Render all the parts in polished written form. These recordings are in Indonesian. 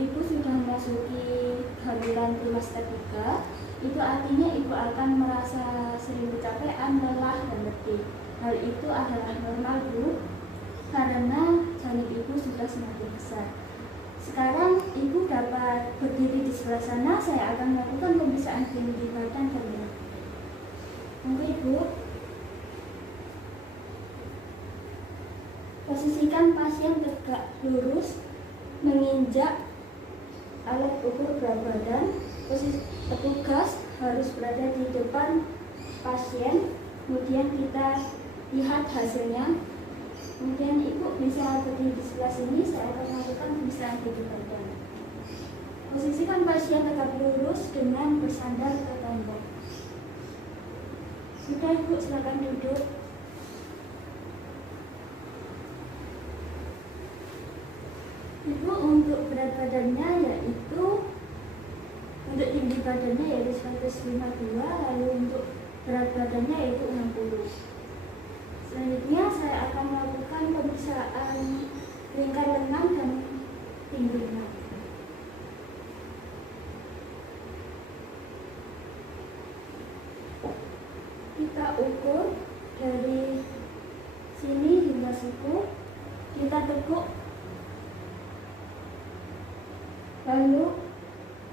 ibu sudah memasuki harian trimester 3, itu artinya ibu akan merasa sering kecapean, lelah, dan letih. Hal itu adalah normal, Bu, karena janin ibu sudah semakin besar. Sekarang ibu dapat berdiri di sebelah sana. Saya akan melakukan pemeriksaan tinggi badan dan berat. Tunggu, Ibu. Posisikan pasien tegak lurus, menginjak alat ukur berat badan. Posisi petugas harus berada di depan pasien. Kemudian kita lihat hasilnya. Kemudian ibu bisa berdiri di sebelah sini. Saya akan melakukan pemeriksaan tinggi badan. Posisikan pasien tegak lurus dengan bersandar ke tembok. Sudah, ibu, silakan duduk. Ibu untuk berat badannya yaitu, untuk tinggi badannya yaitu 152, lalu untuk berat badannya yaitu 60. Selanjutnya saya akan melakukan pemeriksaan lingkar lengan dan tinggi lengan. Kita ukur dari sini hingga siku, kita tekuk, lalu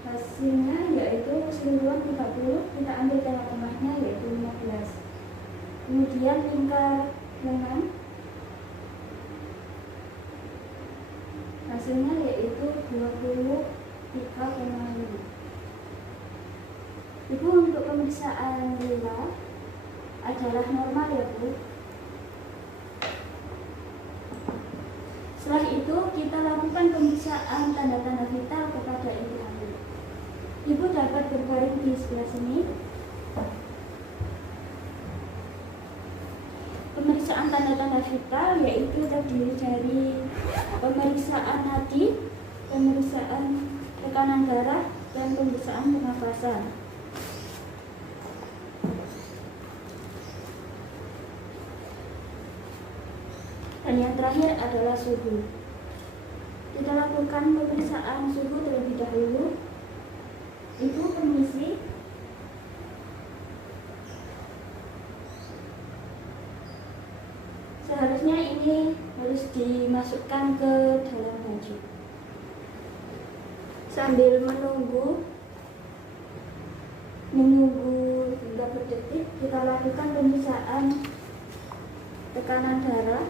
hasilnya yaitu keseluruhan 30, kita ambil tengah-tengahnya yaitu 15. Kemudian lingkar lengan, hasilnya yaitu 23,5. Ibu, untuk pemeriksaan lila adalah normal ya, Bu. Setelah itu kita lakukan pemeriksaan tanda-tanda vital kepada ibu hamil. Ibu dapat berbaring di sebelah sini. Pemeriksaan tanda-tanda vital yaitu terdiri dari pemeriksaan nadi, pemeriksaan tekanan darah, dan pemeriksaan pernafasan. Dan yang terakhir adalah suhu. Kita lakukan pemeriksaan suhu terlebih dahulu. Ibu permisi. Seharusnya ini harus dimasukkan ke dalam baju. Sambil menunggu hingga berdetik, kita lakukan pemeriksaan tekanan darah.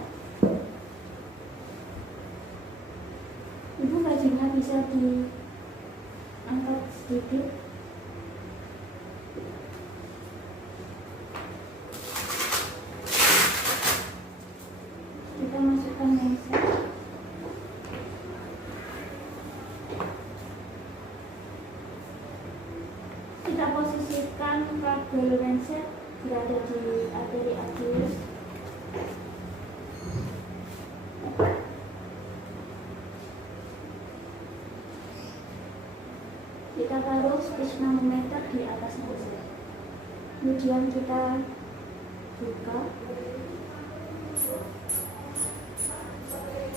Ibu, bajunya bisa diangkat sedikit. Kita masukkan lensa. Kita posisikan kabel lensa berada di arteri aqueous. Kita taruh sphygmometer di atas lensa. Kemudian kita buka.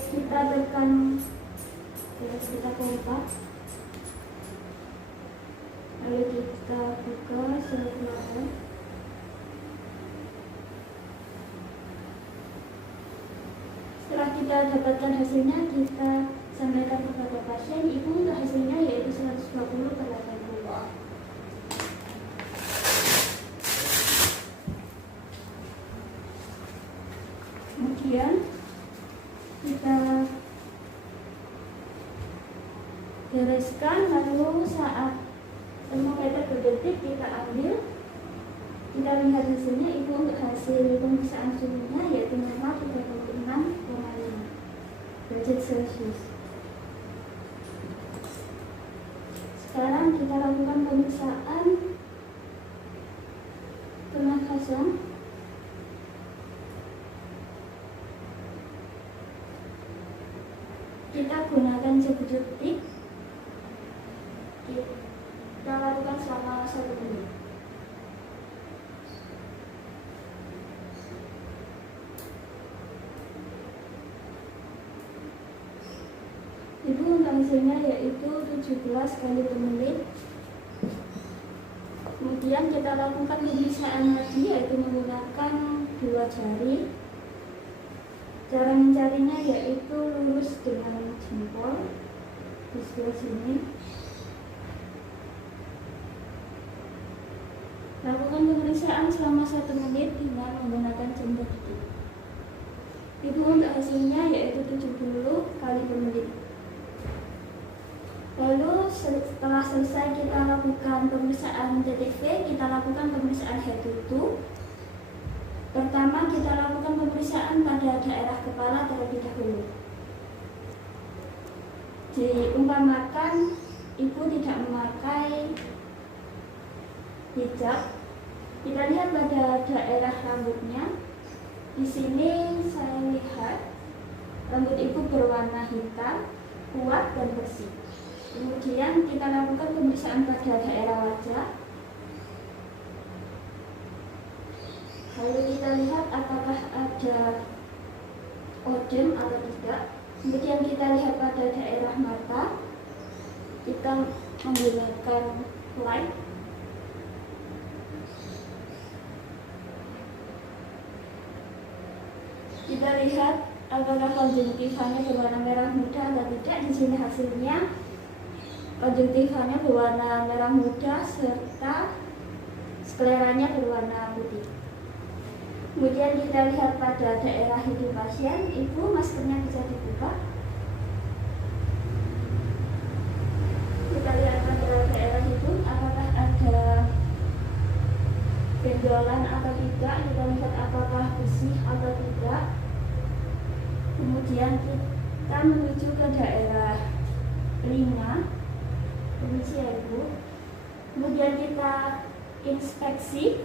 Kita tekan, kita pompa. Lalu kita buka selebihnya. Setelah kita dapatkan hasilnya, kita sampaikan kepada pasien. Ibu, untuk hasilnya yaitu 120/80. Kemudian kita bereskan, lalu saat termometer berdetik kita ambil, kita lihat hasilnya. Ibu, untuk hasil pemeriksaan suhunya yaitu normal 36,5 derajat Celcius. Sekarang kita lakukan pemeriksaan pernafasan. Kita gunakan detik. Kita lakukan selama 1 menit. Ibu untuk hasilnya yaitu 17 kali per menit. Kemudian kita lakukan pemeriksaan lagi yaitu menggunakan 2 jari. Cara mencarinya yaitu lurus dengan jempol di sebelah sini. Lakukan pemeriksaan selama 1 menit dengan menggunakan jempol detik. Itu untuk hasilnya yaitu 70 kali per menit. Lalu setelah selesai kita lakukan pemeriksaan TTV, kita lakukan pemeriksaan head to toe. Pertama kita lakukan pemeriksaan pada daerah kepala terlebih dahulu. Diumpamakan ibu tidak memakai hijab, kita lihat pada daerah rambutnya. Di sini saya lihat rambut ibu berwarna hitam, kuat dan bersih. Kemudian kita lakukan pemeriksaan pada daerah wajah. Lalu kita lihat apakah ada odem atau tidak. Kemudian kita lihat pada daerah mata. Kita menggunakan light. Kita lihat apakah konjungtivanya berwarna merah muda atau tidak. Di sini hasilnya konjungtivanya berwarna merah muda serta skleranya berwarna putih. Kemudian kita lihat pada daerah hidung pasien, ibu maskernya bisa dibuka. Kita lihat pada daerah hidung apakah ada benjolan atau tidak. Kita lihat apakah bersih atau tidak. Kemudian kita menuju ke daerah telinga. Permisi ya ibu. Kemudian kita inspeksi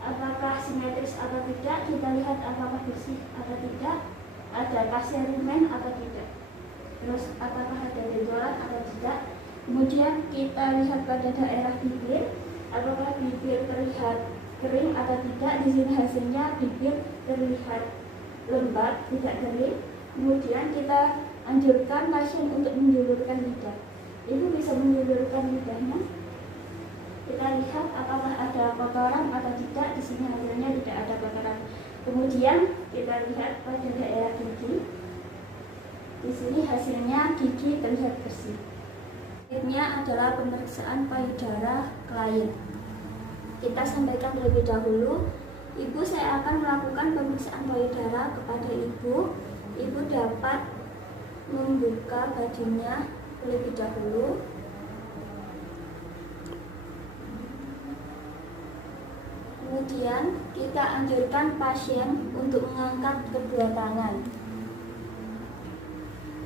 apakah simetris atau tidak. Kita lihat apakah bersih atau tidak, adakah sedimen atau tidak, terus apakah ada benjolan atau tidak. Kemudian kita lihat pada daerah bibir, apakah bibir terlihat kering atau tidak. Di sini hasilnya bibir terlihat lembab, tidak kering. Kemudian kita anjurkan pasien untuk menjulurkan lidah. Ibu bisa menjulurkan lidahnya. Kita lihat apakah ada kotoran atau tidak. Di sini hasilnya tidak ada kotoran. Kemudian kita lihat pada daerah gigi. Di sini hasilnya gigi terlihat bersih. Selanjutnya adalah pemeriksaan payudara klien. Kita sampaikan terlebih dahulu. Ibu, saya akan melakukan pemeriksaan payudara kepada ibu. Ibu dapat membuka bajunya terlebih dahulu. Kemudian kita anjurkan pasien untuk mengangkat kedua tangan.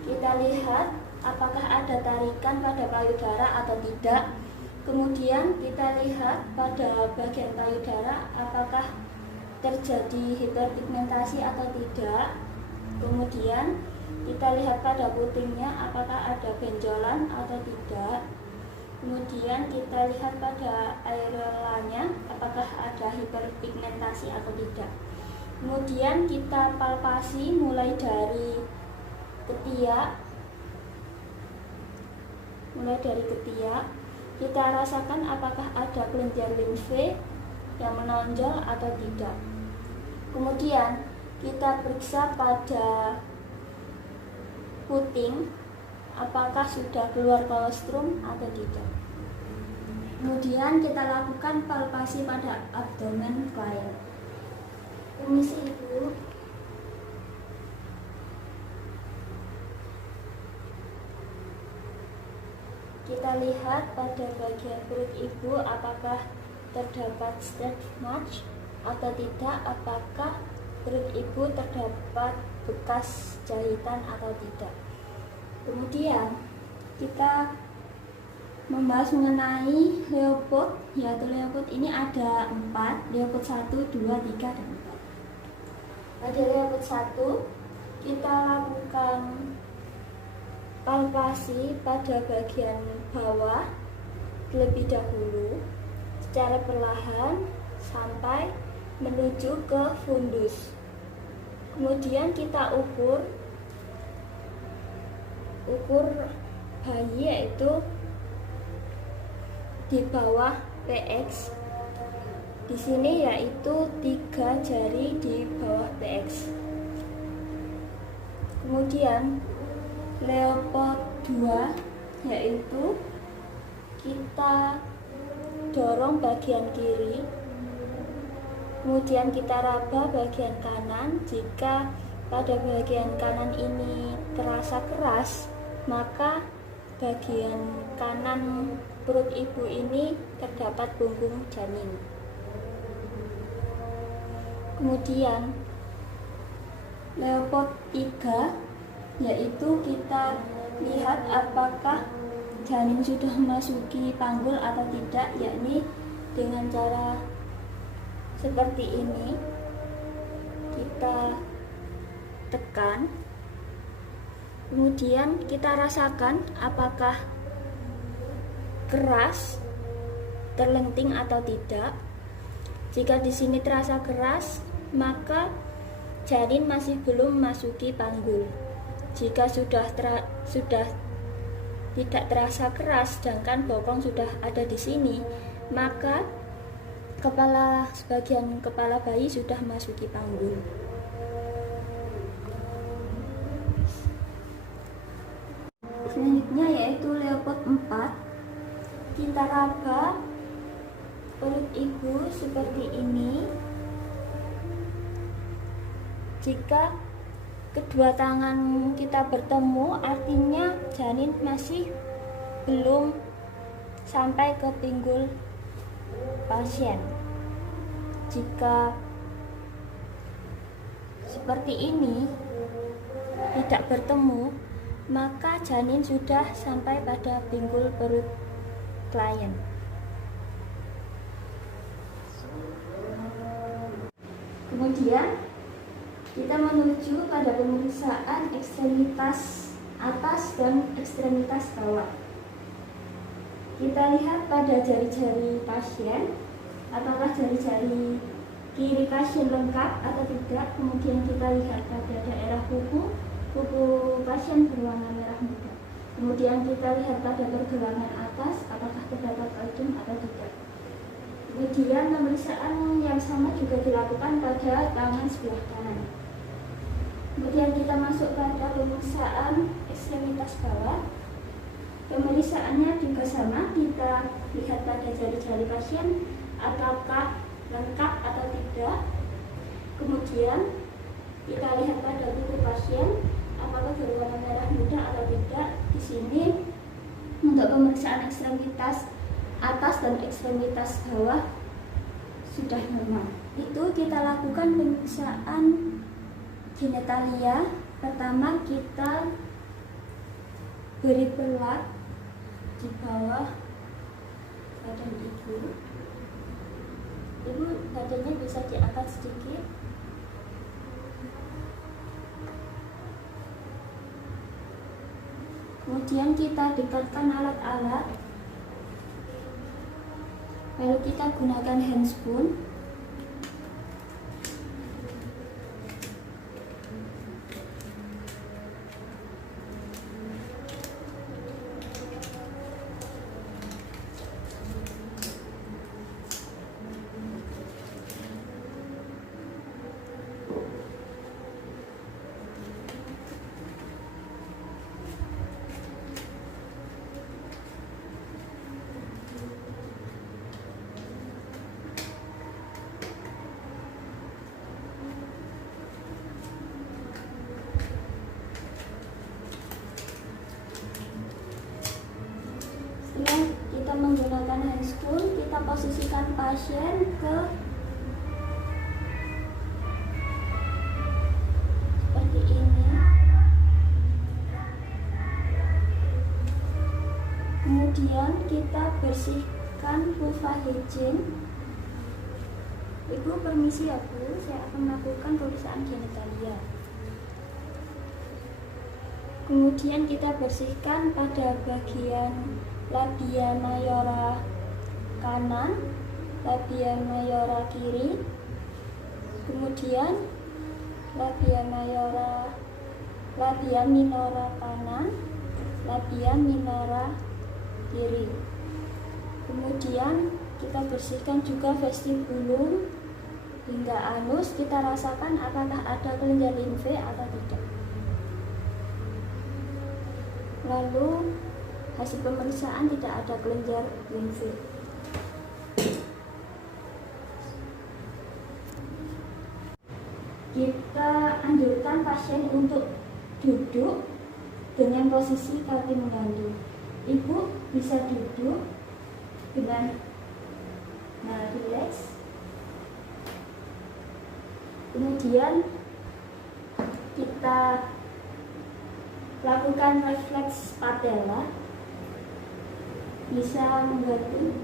Kita lihat apakah ada tarikan pada payudara atau tidak. Kemudian kita lihat pada bagian payudara apakah terjadi hiperpigmentasi atau tidak. Kemudian kita lihat pada putingnya apakah ada benjolan atau tidak. Kemudian kita lihat pada areolanya apakah ada hiperpigmentasi atau tidak. Kemudian kita palpasi mulai dari ketiak. Kita rasakan apakah ada kelenjar limfe yang menonjol atau tidak. Kemudian kita periksa pada puting apakah sudah keluar kolostrum atau tidak. Kemudian kita lakukan palpasi pada abdomen klien. Permisi ibu. Kita lihat pada bagian perut ibu apakah terdapat stretch mark atau tidak, apakah perut ibu terdapat bekas jahitan atau tidak. Kemudian kita membahas mengenai Leopold, yaitu Leopold ini ada 4, Leopold 1, 2, 3, dan 4. Pada Leopold 1 kita lakukan palpasi pada bagian bawah terlebih dahulu secara perlahan sampai menuju ke fundus. Kemudian kita ukur ukur bayi yaitu di bawah PX. Di sini yaitu 3 jari di bawah PX. Kemudian Leopold 2 yaitu kita dorong bagian kiri, kemudian kita raba bagian kanan. Jika pada bagian kanan ini terasa keras, maka bagian kanan perut ibu ini terdapat punggung janin. Kemudian Leopold 3 yaitu kita lihat apakah janin sudah memasuki panggul atau tidak, yakni dengan cara seperti ini. Kita tekan, kemudian kita rasakan apakah keras, terlenting atau tidak. Jika di sini terasa keras, maka janin masih belum memasuki panggul. Jika sudah tidak terasa keras, sedangkan bokong sudah ada di sini, maka sebagian kepala bayi sudah memasuki panggul. Selanjutnya yaitu Leopold 4. Kita raba perut ibu seperti ini. Jika kedua tangan kita bertemu, artinya janin masih belum sampai ke pinggul pasien. Jika seperti ini tidak bertemu, maka janin sudah sampai pada pinggul perut klien. Kemudian kita menuju pada pemeriksaan ekstremitas atas dan ekstremitas bawah. Kita lihat pada jari-jari pasien, apakah jari-jari kiri pasien lengkap atau tidak. Kemudian kita lihat pada daerah kuku pasien berwarna merah muda. Kemudian kita lihat pada pergelangan atas, apakah terdapat kalsium atau tidak. Kemudian pemeriksaan yang sama juga dilakukan pada tangan sebelah kanan. Kemudian kita masuk pada pemeriksaan ekstremitas bawah. Pemeriksaannya juga sama, kita lihat pada jari-jari pasien apakah lengkap atau tidak. Kemudian kita lihat pada kuku pasien apakah berwarna merah muda atau tidak. Di sini untuk pemeriksaan ekstremitas atas dan ekstremitas bawah sudah normal. Itu kita lakukan pemeriksaan genitalia. Pertama kita beri pelat di bawah badan ibu. Ibu badannya bisa diangkat sedikit. Kemudian kita dekatkan alat-alat. Lalu kita gunakan handspoon. Setelah kita menggunakan handspoon, kita posisikan pasien ke seperti ini. Kemudian kita bersihkan vulva hygiene. Ibu permisi ya Bu, saya akan melakukan pemeriksaan genitalia. Kemudian kita bersihkan pada bagian labia mayora kanan, labia mayora kiri, kemudian labia minora kanan, labia minora kiri. Kemudian kita bersihkan juga vestibulum hingga anus, kita rasakan apakah ada kelenjar limfe atau tidak. Lalu hasil pemeriksaan tidak ada kelenjar limfe. Kita anjurkan pasien untuk duduk dengan posisi kaki mengandung. Ibu bisa duduk dengan rileks. Kemudian kita lakukan refleks patella, bisa membantu.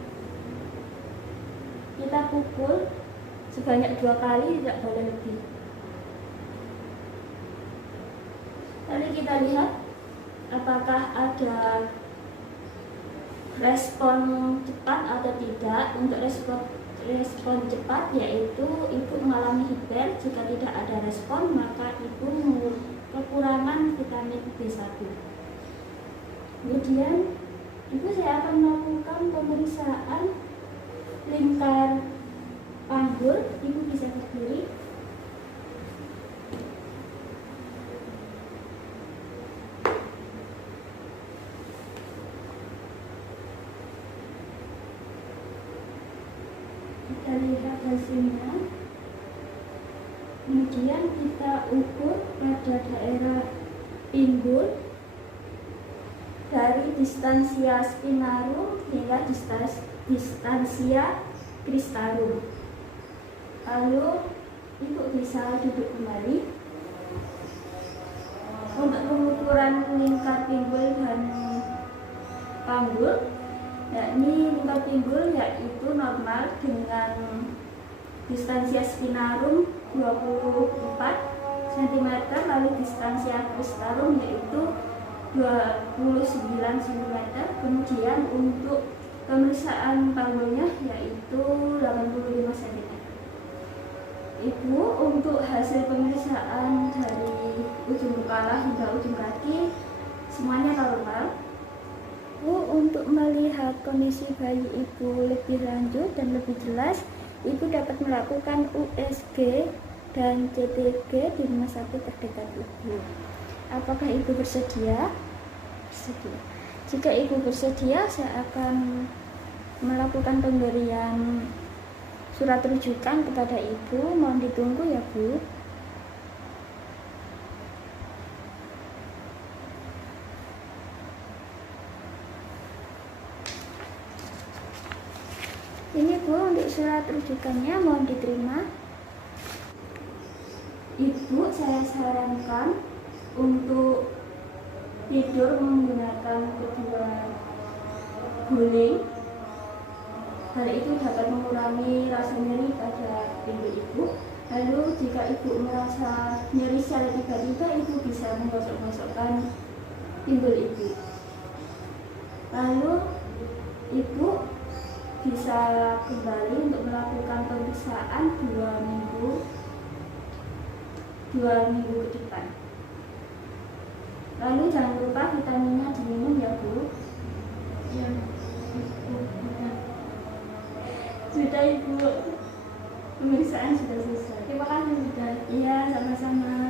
Kita pukul sebanyak 2 kali, tidak boleh lebih. Lalu kita lihat apakah ada respon cepat atau tidak. Untuk respon cepat yaitu ibu mengalami hiper. Jika tidak ada respon maka ibu kekurangan vitamin B1. Kemudian ibu saya akan melakukan pemeriksaan lingkar panggul. Ibu bisa berdiri. Kita lihat hasilnya. Kemudian kita ukur pada daerah pinggul dari distansia spinarum hingga distansia cristarum. Lalu ibu bisa duduk kembali. Untuk pengukuran lingkar pinggul dan panggul, yakni lingkar pinggul yaitu normal dengan distansia spinarum 24 cm, lalu distansia cristarum yaitu 29 cm. Kemudian untuk pemeriksaan panggulnya yaitu 85 cm. Ibu untuk hasil pemeriksaan dari ujung kepala hingga ujung kaki semuanya normal. Untuk melihat kondisi bayi ibu lebih lanjut dan lebih jelas, ibu dapat melakukan USG dan CTG di rumah sakit terdekat ibu. Apakah ibu bersedia? Bersedia. Jika ibu bersedia, saya akan melakukan pemberian surat rujukan kepada ibu. Mohon ditunggu ya Bu. Ini Bu untuk surat rujukannya, mohon diterima. Ibu saya sarankan untuk tidur menggunakan kedua guling. Hal itu dapat mengurangi rasa nyeri pada pinggul ibu. Lalu jika ibu merasa nyeri secara tiba-tiba, ibu bisa menggosok-gosokkan pinggul ibu. Lalu ibu bisa kembali untuk melakukan pemeriksaan 2 minggu ke depan. Lalu jangan lupa vitaminnya diminum ya Bu. Ya. Sudah Ibu, pemeriksaan sudah selesai. Terima kasih sudah. Iya, sama-sama.